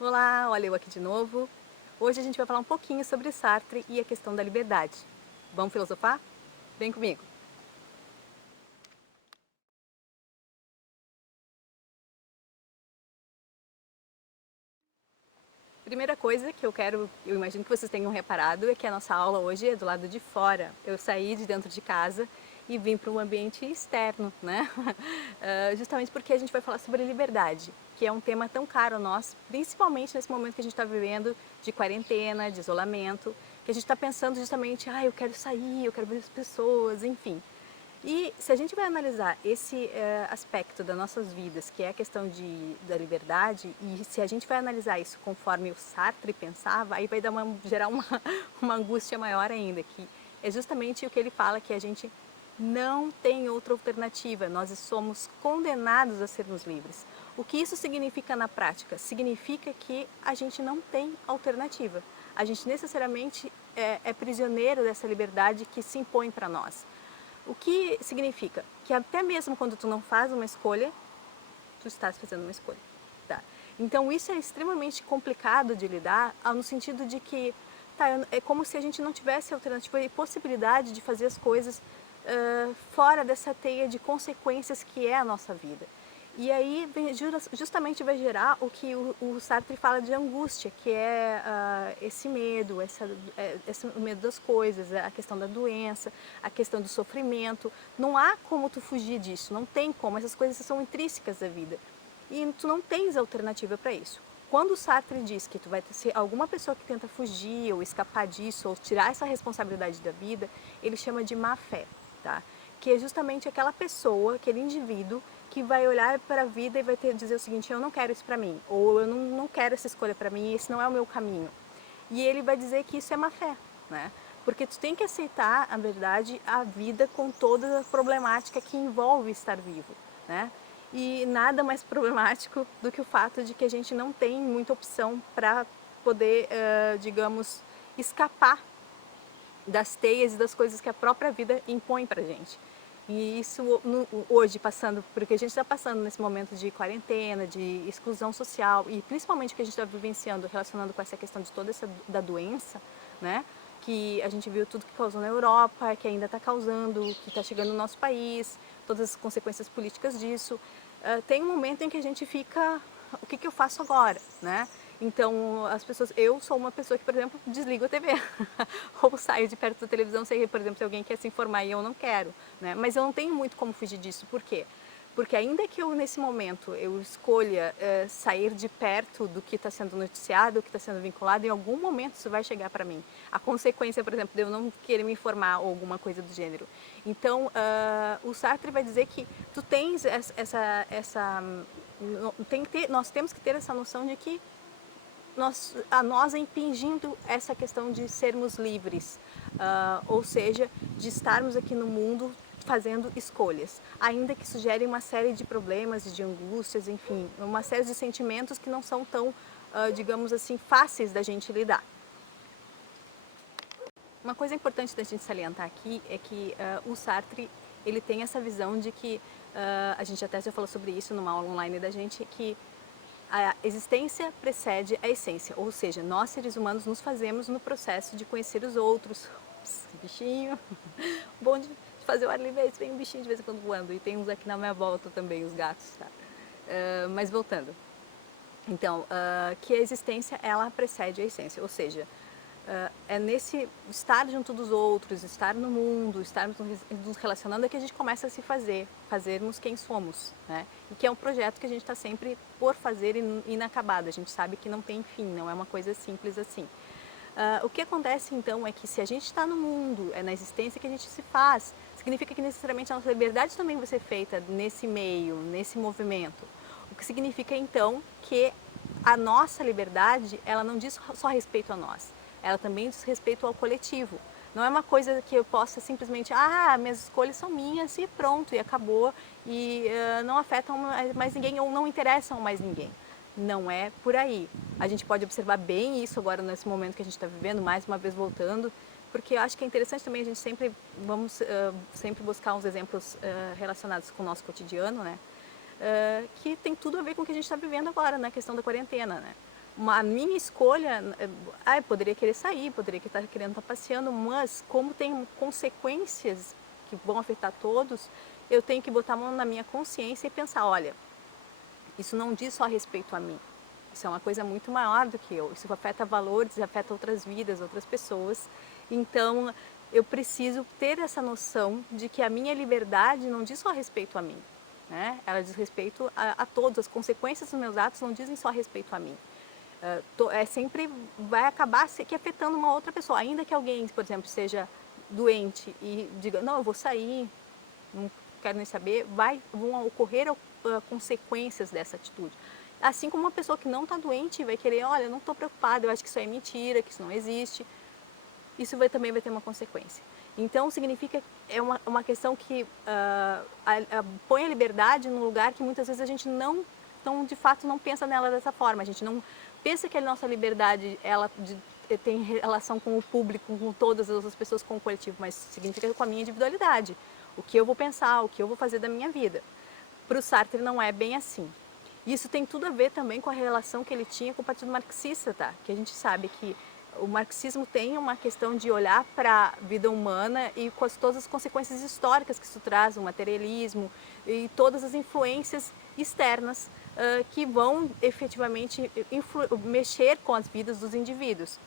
Olá, olha eu aqui de novo. Hoje a gente vai falar um pouquinho sobre Sartre e a questão da liberdade. Vamos filosofar? Vem comigo. Primeira coisa que eu imagino que vocês tenham reparado, é que a nossa aula hoje é do lado de fora. Eu saí de dentro de casa e vim para um ambiente externo, né? Justamente porque a gente vai falar sobre liberdade, que é um tema tão caro a nós, principalmente nesse momento que a gente está vivendo de quarentena, de isolamento, que a gente está pensando justamente, eu quero sair, eu quero ver as pessoas, enfim. E se a gente vai analisar esse aspecto das nossas vidas, que é a questão da liberdade, e se a gente vai analisar isso conforme o Sartre pensava, aí vai gerar uma angústia maior ainda, que é justamente o que ele fala, que a gente não tem outra alternativa, nós somos condenados a sermos livres. O que isso significa na prática? Significa que a gente não tem alternativa. A gente necessariamente é prisioneiro dessa liberdade que se impõe para nós. O que significa? Que até mesmo quando tu não faz uma escolha, tu estás fazendo uma escolha. Tá? Então isso é extremamente complicado de lidar, no sentido de que é como se a gente não tivesse alternativa e possibilidade de fazer as coisas fora dessa teia de consequências que é a nossa vida. E aí justamente vai gerar o que o Sartre fala de angústia, que é esse medo, esse medo das coisas, a questão da doença, a questão do sofrimento. Não há como tu fugir disso, não tem como, essas coisas são intrínsecas da vida. E tu não tens alternativa para isso. Quando o Sartre diz que tu vai ser alguma pessoa que tenta fugir ou escapar disso ou tirar essa responsabilidade da vida, ele chama de má fé, tá? Que é justamente aquela pessoa, aquele indivíduo que vai olhar para a vida e vai dizer o seguinte: eu não quero isso para mim, ou eu não quero essa escolha para mim, esse não é o meu caminho. E ele vai dizer que isso é má fé, né? Porque tu tem que aceitar, na verdade, a vida com toda a problemática que envolve estar vivo, né? E nada mais problemático do que o fato de que a gente não tem muita opção para poder, digamos, escapar das teias e das coisas que a própria vida impõe para gente. E isso hoje, passando, porque a gente está passando nesse momento de quarentena, de exclusão social e principalmente o que a gente está vivenciando, relacionando com essa questão de toda essa da doença, né? Que a gente viu tudo que causou na Europa, que ainda está causando, que está chegando no nosso país, todas as consequências políticas disso. Tem um momento em que a gente fica, o que eu faço agora, né? Então, eu sou uma pessoa que, por exemplo, desligo a TV ou saio de perto da televisão, sei, por exemplo, se alguém quer se informar e eu não quero, né? Mas eu não tenho muito como fugir disso. Por quê? Porque ainda que eu, nesse momento, eu escolha sair de perto do que está sendo noticiado, do que está sendo vinculado, em algum momento isso vai chegar para mim. A consequência, por exemplo, de eu não querer me informar ou alguma coisa do gênero. Então, o Sartre vai dizer que tu tens nós temos que ter essa noção de que a nós é impingindo essa questão de sermos livres, ou seja, de estarmos aqui no mundo fazendo escolhas, ainda que isso gere uma série de problemas, de angústias, enfim, uma série de sentimentos que não são tão, digamos assim, fáceis da gente lidar. Uma coisa importante da gente salientar aqui é que o Sartre ele tem essa visão de que a gente até já falou sobre isso numa aula online da gente, que a existência precede a essência, ou seja, nós seres humanos nos fazemos no processo de conhecer os outros. Ups, bichinho, bom de fazer o ar livre, vem um bichinho de vez em quando voando, e tem uns aqui na minha volta também, os gatos, tá? Mas voltando, então, que a existência ela precede a essência, ou seja, é nesse estar junto dos outros, estar no mundo, estarmos nos relacionando é que a gente começa a se fazermos quem somos, né? E que é um projeto que a gente está sempre por fazer e inacabado. A gente sabe que não tem fim, não é uma coisa simples assim. O que acontece então é que se a gente está no mundo, é na existência que a gente se faz, significa que necessariamente a nossa liberdade também vai ser feita nesse meio, nesse movimento. O que significa então que a nossa liberdade, ela não diz só respeito a nós, ela também diz respeito ao coletivo. Não é uma coisa que eu possa simplesmente, minhas escolhas são minhas e pronto, e acabou, e não afetam mais ninguém ou não interessam mais ninguém. Não é por aí. A gente pode observar bem isso agora nesse momento que a gente está vivendo, mais uma vez voltando, porque eu acho que é interessante também a gente sempre buscar uns exemplos relacionados com o nosso cotidiano, né? Que tem tudo a ver com o que a gente está vivendo agora na questão da quarentena, né? a minha escolha, eu poderia querer sair, poderia estar querendo estar passeando, mas como tem consequências que vão afetar todos, eu tenho que botar a mão na minha consciência e pensar, olha, isso não diz só respeito a mim, isso é uma coisa muito maior do que eu, isso afeta valores, afeta outras vidas, outras pessoas, então eu preciso ter essa noção de que a minha liberdade não diz só respeito a mim, né? Ela diz respeito a todos, as consequências dos meus atos não dizem só respeito a mim. Sempre vai acabar que afetando uma outra pessoa, ainda que alguém, por exemplo, seja doente e diga, não, eu vou sair, não quero nem saber, vão ocorrer consequências dessa atitude. Assim como uma pessoa que não está doente vai querer, olha, eu não estou preocupada, eu acho que isso é mentira, que isso não existe, isso também vai ter uma consequência. Então, significa, é uma questão que põe a liberdade num lugar que muitas vezes a gente de fato, não pensa nela dessa forma. A gente não pensa que a nossa liberdade, tem relação com o público, com todas as outras pessoas, com o coletivo, mas significa com a minha individualidade. O que eu vou pensar, o que eu vou fazer da minha vida. Para o Sartre não é bem assim. Isso tem tudo a ver também com a relação que ele tinha com o Partido Marxista, tá? Que a gente sabe que o marxismo tem uma questão de olhar para a vida humana e com todas as consequências históricas que isso traz, o materialismo e todas as influências externas que vão efetivamente mexer com as vidas dos indivíduos.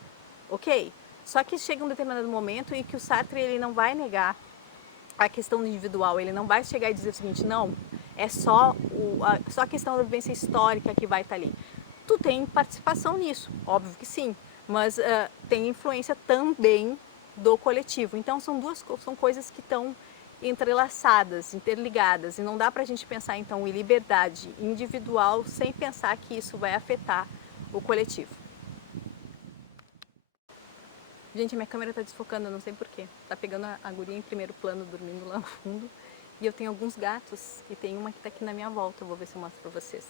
Ok? Só que chega um determinado momento em que o Sartre ele não vai negar a questão individual, ele não vai chegar e dizer o seguinte, não, é só a questão da vivência histórica que vai estar ali. Tu tem participação nisso, óbvio que sim, mas tem influência também do coletivo. Então são coisas que estão entrelaçadas, interligadas, e não dá para a gente pensar então em liberdade individual sem pensar que isso vai afetar o coletivo. Gente, a minha câmera está desfocando, eu não sei porquê. Tá pegando a guria em primeiro plano, dormindo lá no fundo. E eu tenho alguns gatos, e tem uma que está aqui na minha volta. Eu vou ver se eu mostro para vocês.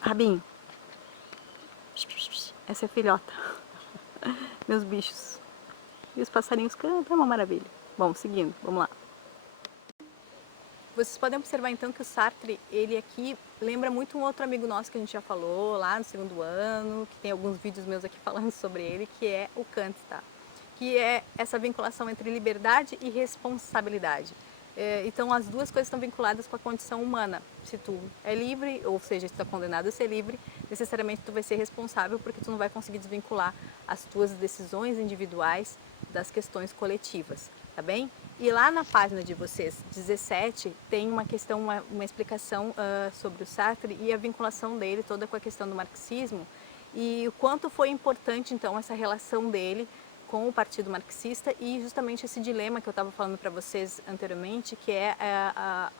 Rabinho. Essa é a filhota. Meus bichos. E os passarinhos cantam, é uma maravilha. Bom, seguindo, vamos lá. Vocês podem observar então que o Sartre, ele aqui lembra muito um outro amigo nosso que a gente já falou lá no segundo ano, que tem alguns vídeos meus aqui falando sobre ele, que é o Kant, tá? Que é essa vinculação entre liberdade e responsabilidade. Então as duas coisas estão vinculadas com a condição humana. Se tu é livre, ou seja, está condenado a ser livre, necessariamente tu vai ser responsável porque tu não vai conseguir desvincular as tuas decisões individuais das questões coletivas, tá bem? E lá na página de vocês, 17, tem uma questão, uma explicação sobre o Sartre e a vinculação dele toda com a questão do marxismo e o quanto foi importante então essa relação dele com o Partido Marxista e justamente esse dilema que eu estava falando para vocês anteriormente, que é a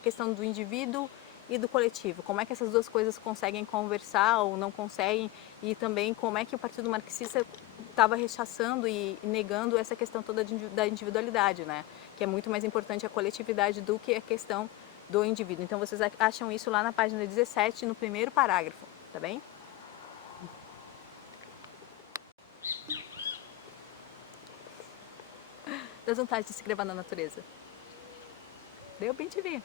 questão do indivíduo e do coletivo. Como é que essas duas coisas conseguem conversar ou não conseguem e também como é que o Partido Marxista estava rechaçando e negando essa questão toda da individualidade, né? Que é muito mais importante a coletividade do que a questão do indivíduo. Então vocês acham isso lá na página 17, no primeiro parágrafo, tá bem? Dá vontade de se gravar na natureza. Deu bem te ver.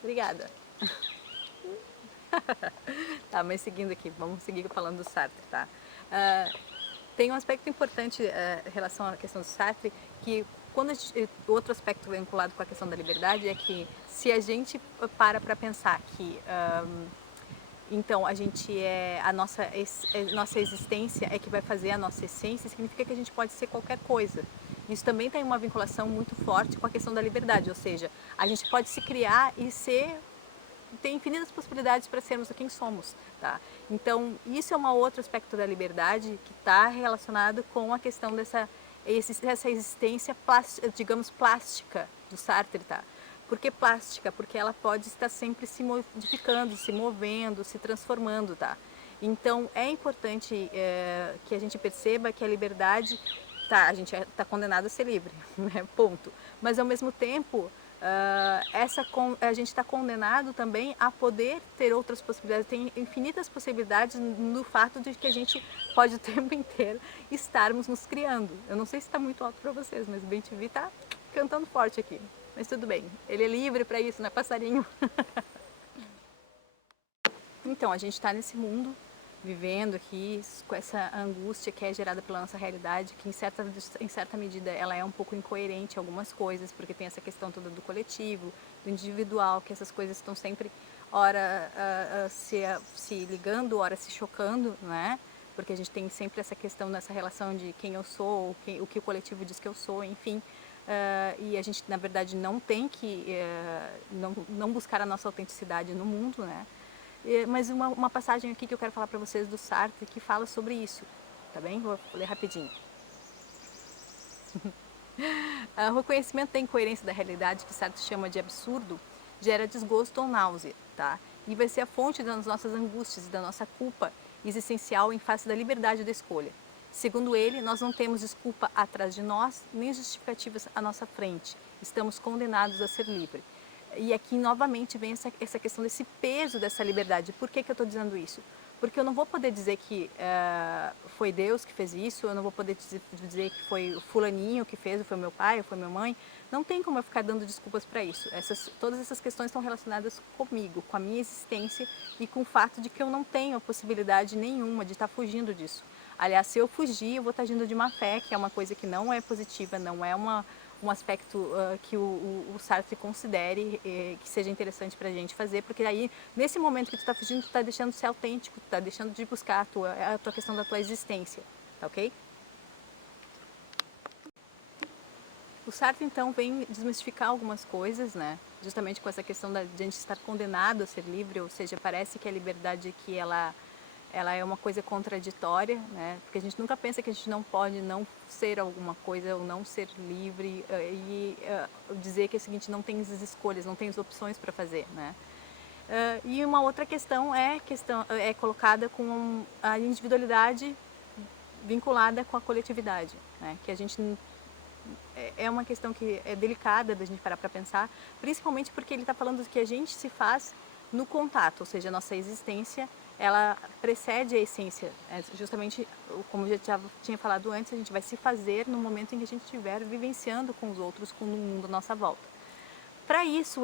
Obrigada. Tá, mas seguindo aqui, vamos seguir falando do Sartre, tá? Tem um aspecto importante em relação à questão do Sartre, que outro aspecto vinculado com a questão da liberdade é que se a gente para pensar que então a nossa existência é que vai fazer a nossa essência, significa que a gente pode ser qualquer coisa. Isso também tem uma vinculação muito forte com a questão da liberdade, ou seja, a gente pode se criar e tem infinitas possibilidades para sermos quem somos, tá? Então, isso é um outro aspecto da liberdade que está relacionado com a questão dessa existência, digamos, plástica do Sartre, tá? Por que plástica? Porque ela pode estar sempre se modificando, se movendo, se transformando, tá? Então, é importante que a gente perceba que a liberdade, tá, a gente está condenado a ser livre, né? Ponto. Mas, ao mesmo tempo, a gente está condenado também a poder ter outras possibilidades, tem infinitas possibilidades no fato de que a gente pode o tempo inteiro estarmos nos criando. Eu não sei se está muito alto para vocês, mas o BenTV está cantando forte aqui. Mas tudo bem, ele é livre para isso, não é passarinho. Então, a gente está nesse mundo, vivendo aqui com essa angústia que é gerada pela nossa realidade, que em certa medida ela é um pouco incoerente em algumas coisas, porque tem essa questão toda do coletivo, do individual, que essas coisas estão sempre, ora se ligando, ora se chocando, né? Porque a gente tem sempre essa questão dessa relação de quem eu sou, o que o coletivo diz que eu sou, enfim. E a gente, na verdade, não tem que não buscar a nossa autenticidade no mundo, né? Mas uma passagem aqui que eu quero falar para vocês do Sartre que fala sobre isso, tá bem? Vou ler rapidinho. O reconhecimento da incoerência da realidade, que Sartre chama de absurdo, gera desgosto ou náusea, tá? E vai ser a fonte das nossas angústias e da nossa culpa existencial em face da liberdade da escolha. Segundo ele, nós não temos desculpa atrás de nós, nem justificativas à nossa frente. Estamos condenados a ser livres. E aqui novamente vem essa questão desse peso dessa liberdade. Por que eu estou dizendo isso? Porque eu não vou poder dizer que foi Deus que fez isso, eu não vou poder dizer que foi o fulaninho que fez, ou foi meu pai, ou foi minha mãe. Não tem como eu ficar dando desculpas para isso. Todas essas questões estão relacionadas comigo, com a minha existência e com o fato de que eu não tenho possibilidade nenhuma de estar fugindo disso. Aliás, se eu fugir, eu vou estar agindo de má fé, que é uma coisa que não é positiva, não é um aspecto que o Sartre considere que seja interessante para a gente fazer, porque aí, nesse momento que tu está fugindo, tu está deixando de ser autêntico, tu está deixando de buscar a tua questão da tua existência, tá ok? O Sartre, então, vem desmistificar algumas coisas, né? Justamente com essa questão de a gente estar condenado a ser livre, ou seja, parece que a liberdade aqui, ela é uma coisa contraditória, né? Porque a gente nunca pensa que a gente não pode não ser alguma coisa ou não ser livre e dizer que é o seguinte, não tem as escolhas, não tem as opções para fazer, né? E uma outra questão é colocada com a individualidade vinculada com a coletividade, né? Que a gente é uma questão que é delicada da gente parar para pensar, principalmente porque ele está falando que a gente se faz no contato, ou seja, a nossa existência ela precede a essência. Justamente, como eu já tinha falado antes, a gente vai se fazer no momento em que a gente estiver vivenciando com os outros, com o mundo à nossa volta. Para isso,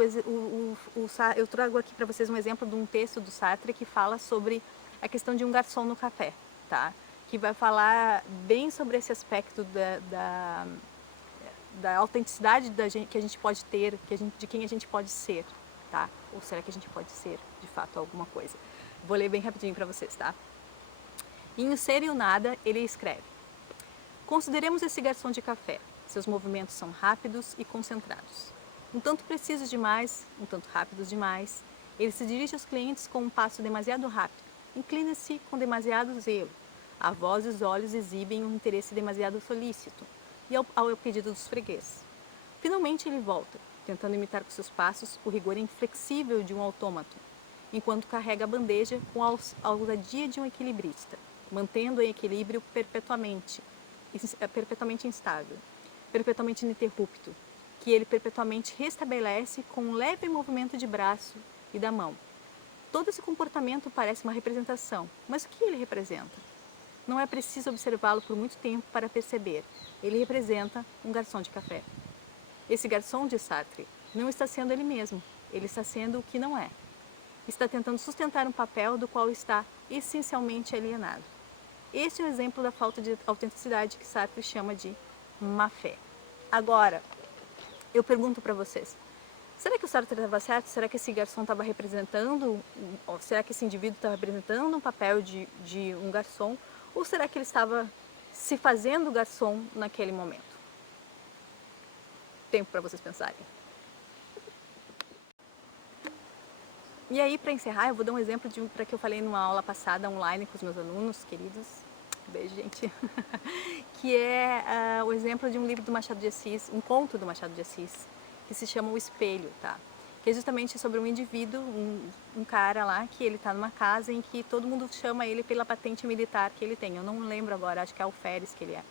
eu trago aqui para vocês um exemplo de um texto do Sartre que fala sobre a questão de um garçom no café, tá? Que vai falar bem sobre esse aspecto da autenticidade que a gente pode ter, de quem a gente pode ser, tá? Ou será que a gente pode ser, de fato, alguma coisa? Vou ler bem rapidinho para vocês, tá? Em O Ser e o Nada, ele escreve: consideremos esse garçom de café. Seus movimentos são rápidos e concentrados. Um tanto precisos demais, um tanto rápidos demais. Ele se dirige aos clientes com um passo demasiado rápido. Inclina-se com demasiado zelo. A voz e os olhos exibem um interesse demasiado solícito e ao pedido dos freguês. Finalmente ele volta, tentando imitar com seus passos o rigor inflexível de um autômato, enquanto carrega a bandeja com a ousadia de um equilibrista, mantendo em equilíbrio perpetuamente instável, perpetuamente ininterrupto, que ele perpetuamente restabelece com um leve movimento de braço e da mão. Todo esse comportamento parece uma representação, mas o que ele representa? Não é preciso observá-lo por muito tempo para perceber. Ele representa um garçom de café. Esse garçom de Sartre não está sendo ele mesmo, ele está sendo o que não é. Está tentando sustentar um papel do qual está essencialmente alienado. Esse é o exemplo da falta de autenticidade que Sartre chama de má-fé. Agora, eu pergunto para vocês, será que o Sartre estava certo? Será que esse garçom estava representando, será que esse indivíduo estava representando um papel de um garçom? Ou será que ele estava se fazendo garçom naquele momento? Tempo para vocês pensarem. E aí, para encerrar, eu vou dar um exemplo para que eu falei numa aula passada online com os meus alunos queridos. Beijo, gente. Que é o exemplo de um livro do Machado de Assis, um conto do Machado de Assis, que se chama O Espelho, tá? Que é justamente sobre um indivíduo, um cara lá, que ele está numa casa em que todo mundo chama ele pela patente militar que ele tem. Eu não lembro agora, acho que é Alferes que ele é.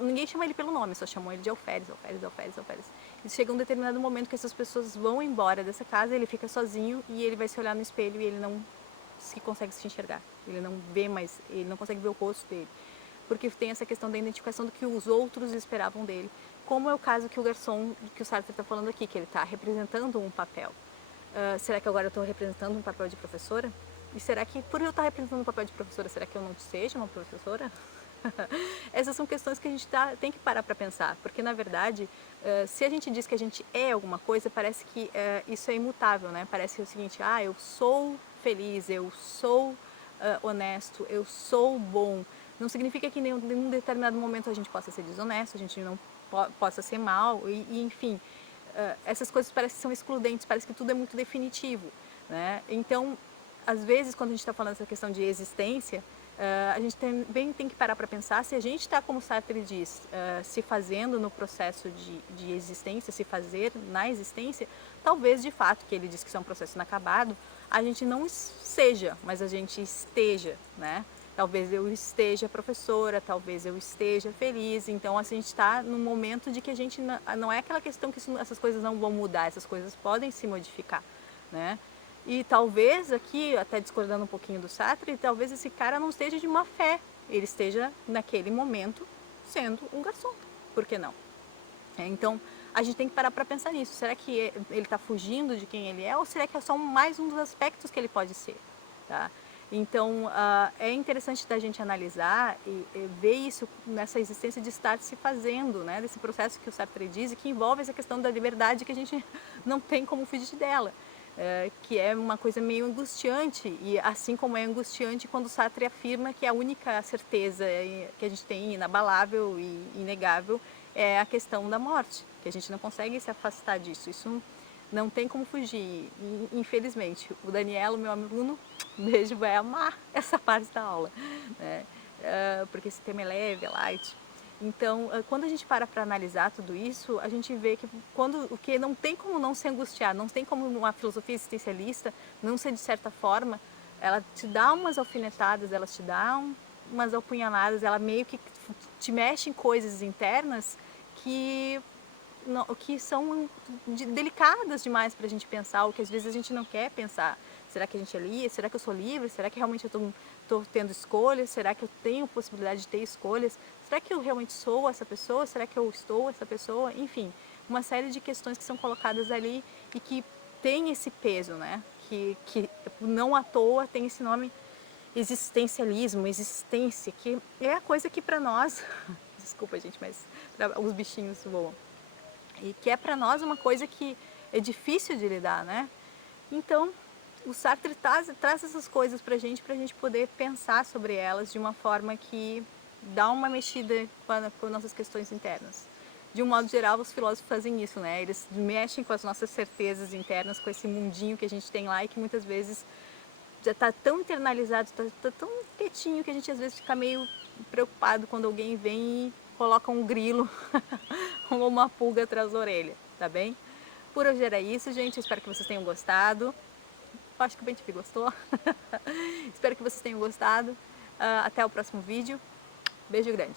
Ninguém chama ele pelo nome, só chamam ele de Alferes, Alferes, Alferes, Alferes. E chega um determinado momento que essas pessoas vão embora dessa casa, ele fica sozinho e ele vai se olhar no espelho e ele não consegue se enxergar. Ele não vê mais, ele não consegue ver o rosto dele. Porque tem essa questão da identificação do que os outros esperavam dele como é o caso que o garçom, que o Sartre está falando aqui, que ele está representando um papel. Será que agora eu estou representando um papel de professora? E será que, por eu estar representando um papel de professora, será que eu não seja uma professora? Essas são questões que a gente tem que parar para pensar, porque na verdade, se a gente diz que a gente é alguma coisa, parece que isso é imutável, né? Parece que é o seguinte, eu sou feliz, eu sou honesto, eu sou bom. Não significa que em nenhum determinado momento a gente possa ser desonesto, a gente não possa ser mal, e enfim, essas coisas parecem que são excludentes, parece que tudo é muito definitivo, né? Então, às vezes, quando a gente está falando essa questão de existência, a gente também tem que parar para pensar se a gente está, como Sartre diz, se fazendo no processo de existência, se fazer na existência, talvez de fato, que ele diz que isso é um processo inacabado, a gente não seja, mas a gente esteja, né? Talvez eu esteja professora, talvez eu esteja feliz, então a gente está num momento de que a gente não é aquela questão que essas coisas não vão mudar, essas coisas podem se modificar, né? E talvez aqui, até discordando um pouquinho do Sartre, talvez esse cara não esteja de má fé, ele esteja naquele momento sendo um garçom, por que não? Então a gente tem que parar para pensar nisso, será que ele está fugindo de quem ele é ou será que é só mais um dos aspectos que ele pode ser, tá? Então é interessante da gente analisar e ver isso nessa existência de estar se fazendo, né? Desse processo que o Sartre diz e que envolve essa questão da liberdade que a gente não tem como fugir dela. Que é uma coisa meio angustiante, e assim como é angustiante quando Sartre afirma que a única certeza que a gente tem inabalável e inegável é a questão da morte, que a gente não consegue se afastar disso, isso não tem como fugir, e, infelizmente. O Danielo, meu aluno, beijo, vai amar essa parte da aula, né? Porque esse tema é leve, é light. Então, quando a gente para analisar tudo isso, a gente vê que o que não tem como não se angustiar, não tem como uma filosofia existencialista não ser, de certa forma, ela te dá umas alfinetadas, ela te dá umas apunhaladas, ela meio que te mexe em coisas internas que que são delicadas demais para a gente pensar, ou que às vezes a gente não quer pensar. Será que a gente é livre? Será que eu sou livre? Será que realmente eu estou tendo escolhas? Será que eu tenho possibilidade de ter escolhas? Será que eu realmente sou essa pessoa? Será que eu estou essa pessoa? Enfim, uma série de questões que são colocadas ali e que tem esse peso, né? Que não à toa tem esse nome existencialismo, existência, que é a coisa que para nós, desculpa gente, mas os bichinhos voam, e que é para nós uma coisa que é difícil de lidar, né? Então, o Sartre traz essas coisas para a gente poder pensar sobre elas de uma forma que dá uma mexida com as nossas questões internas. De um modo geral, os filósofos fazem isso, né? Eles mexem com as nossas certezas internas, com esse mundinho que a gente tem lá e que muitas vezes já está tão internalizado, está tão quietinho que a gente às vezes fica meio preocupado quando alguém vem e coloca um grilo ou uma pulga atrás da orelha, tá bem? Por hoje era isso, gente. Eu espero que vocês tenham gostado. Acho que o Bentifi gostou. Espero que vocês tenham gostado. Até o próximo vídeo. Beijo grande.